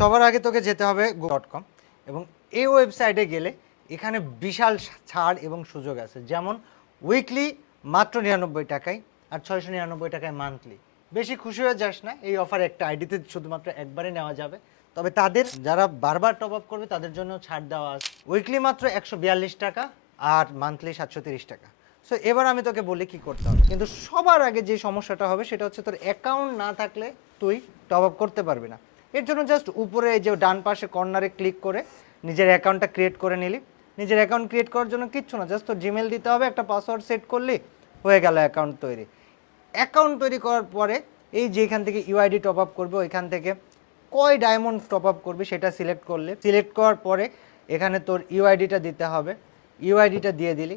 সবার আগে তোকে যেতে হবে go.com এবং এই ওয়েবসাইটে গেলে এখানে বিশাল ছাড় এবং সুযোগ আছে, যেমন উইকলি মাত্র 99 টাকায় আর 699 টাকায় মান্থলি। বেশি খুশি হয়ে যাস না, এই অফার একটা আইডিতে শুধুমাত্র একবারে নেওয়া যাবে। তবে তাদের যারা বারবার টপ আপ করবে তাদের জন্য ছাড় দেওয়া আছে। উইকলি মাত্র 142 টাকা আর মান্থলি 730 টাকা। সো এবার আমি তোকে বলি কি করতে হবে। কিন্তু সবার আগে যে সমস্যাটা হবে সেটা হচ্ছে তোর অ্যাকাউন্ট না থাকলে তুই টপ আপ করতে পারবি না। এর জন্য জাস্ট উপরে এই যে ডান পাশে কর্নারে ক্লিক করে নিজের অ্যাকাউন্টটা ক্রিয়েট করে নিলি। নিজের অ্যাকাউন্ট ক্রিয়েট করার জন্য কিচ্ছু না, জাস্ট তোর জিমেল দিতে হবে, একটা পাসওয়ার্ড সেট করলি, হয়ে গেল অ্যাকাউন্ট তৈরি। অ্যাকাউন্ট তৈরি করার পরে এই যে এখান থেকে ইউআইডি টপ আপ করবে, ওইখান থেকে কয় ডায়মন্ড টপ আপ করবি সেটা সিলেক্ট করলে, সিলেক্ট করার পরে এখানে তোর ইউআইডিটা দিতে হবে, ইউআইডিটা দিয়ে দিলি।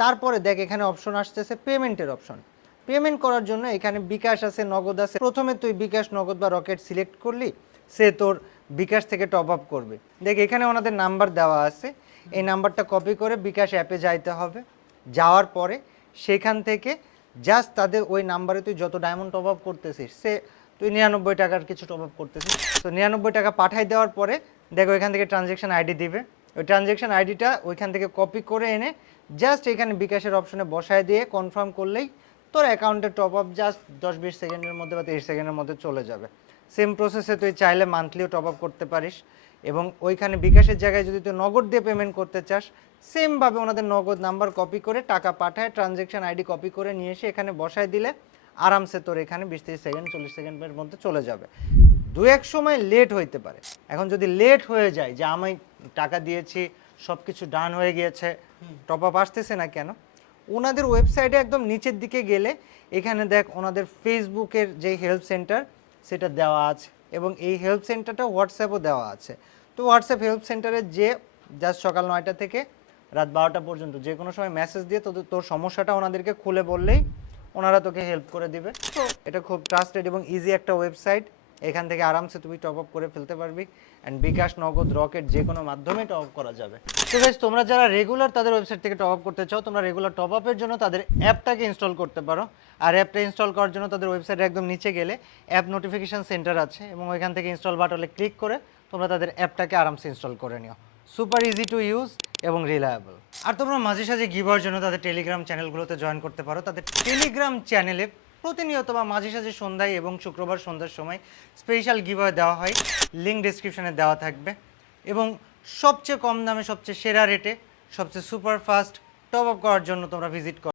তারপরে দেখ এখানে অপশন আসতেছে পেমেন্টের অপশন। পেমেন্ট করার জন্য এখানে বিকাশ আছে, নগদ আছে। প্রথমে তুই বিকাশ, নগদ বা রকেট সিলেক্ট করলি, সে তোর বিকাশ থেকে টপ আপ করবে। দেখ এখানে ওনাদের নাম্বার দেওয়া আছে, এই নাম্বারটা কপি করে বিকাশ অ্যাপে যাইতে হবে। যাওয়ার পরে সেখান থেকে জাস্ট তাদের ওই নাম্বারে তুই যত ডায়মন্ড টপ আপ করতেছিস, সে তুই 99 টাকার কিছু টপ আপ করতেছিস, তো 99 টাকা পাঠাই দেওয়ার পরে দেখো ওইখান থেকে ট্রানজ্যাকশন আইডি দিবে। ওই ট্রানজ্যাকশন আইডিটা ওইখান থেকে কপি করে এনে জাস্ট এখানে বিকাশের অপশনে বসায় দিয়ে কনফার্ম করলেই তোর অ্যাকাউন্টে টপ আপ জাস্ট 10-20 সেকেন্ডের মধ্যে বা 30 সেকেন্ডের মধ্যে চলে যাবে। সেম প্রসেসে তুই চাইলে মান্থলিও টপ আপ করতে পারিস। এবং ওইখানে বিকাশের জায়গায় যদি তুই নগদ দিয়ে পেমেন্ট করতে চাস, সেমভাবে ওনাদের নগদ নাম্বার কপি করে টাকা পাঠায় ট্রানজ্যাকশন আইডি কপি করে নিয়ে এসে এখানে বসায় দিলে আরামসে তোর এখানে 20-30 সেকেন্ড 40 সেকেন্ডের মধ্যে চলে যাবে। দু এক সময় লেট হইতে পারে। এখন যদি লেট হয়ে যায় যে আমি টাকা দিয়েছি, সব কিছু ডান হয়ে গিয়েছে, টপ আপ আসতেছে না কেন, ওনাদের ওয়েবসাইটে একদম নিচের দিকে গেলে এখানে দেখ ওনাদের ফেসবুকের যে হেল্প সেন্টার সেটা দেওয়া আছে এবং এই হেল্প সেন্টারটা হোয়াটসঅ্যাপও দেওয়া আছে। তো হোয়াটসঅ্যাপ হেল্প সেন্টারে যে জাস্ট সকাল 9টা থেকে রাত 12টা পর্যন্ত যে কোনো সময় মেসেজ দিয়ে তোর সমস্যাটা ওনাদেরকে খুলে বললেই ওনারা তোকে হেল্প করে দিবে। তো এটা খুব ট্রাস্টেড এবং ইজি একটা ওয়েবসাইট, এখান থেকে আরামসে তুমি টপ আপ করে ফেলতে পারবি। অ্যান্ড বিকাশ, নগদ, রকেট যে কোনো মাধ্যমে টপ আপ করা যাবে। তো গাইস, তোমরা যারা রেগুলার তাদের ওয়েবসাইট থেকে টপ আপ করতে চাও, তোমরা রেগুলার টপ আপের জন্য তাদের অ্যাপটাকে ইনস্টল করতে পারো। আর অ্যাপটা ইনস্টল করার জন্য তাদের ওয়েবসাইটে একদম নিচে গেলে অ্যাপ নোটিফিকেশন সেন্টার আছে এবং ওইখান থেকে ইনস্টল বাটনে ক্লিক করে তোমরা তাদের অ্যাপটাকে আরামসে ইনস্টল করে নিও। সুপার ইজি টু ইউজ এবং রিলায়েবল। আর তোমরা মাঝে সাঝে গিভার জন্য তাদের টেলিগ্রাম চ্যানেলগুলোতে জয়েন করতে পারো। তাদের টেলিগ্রাম চ্যানেলে প্রতিনিয়ত বা মাঝে সাঝে সন্ধ্যায় এবং শুক্রবার সন্ধ্যার সময় স্পেশাল গিভার দেওয়া হয়, লিঙ্ক ডিসক্রিপশনে দেওয়া থাকবে। এবং সবচেয়ে কম দামে, সবচেয়ে সেরা রেটে, সবচেয়ে সুপার ফাস্ট টপ আপ করার জন্য তোমরা ভিজিট করো।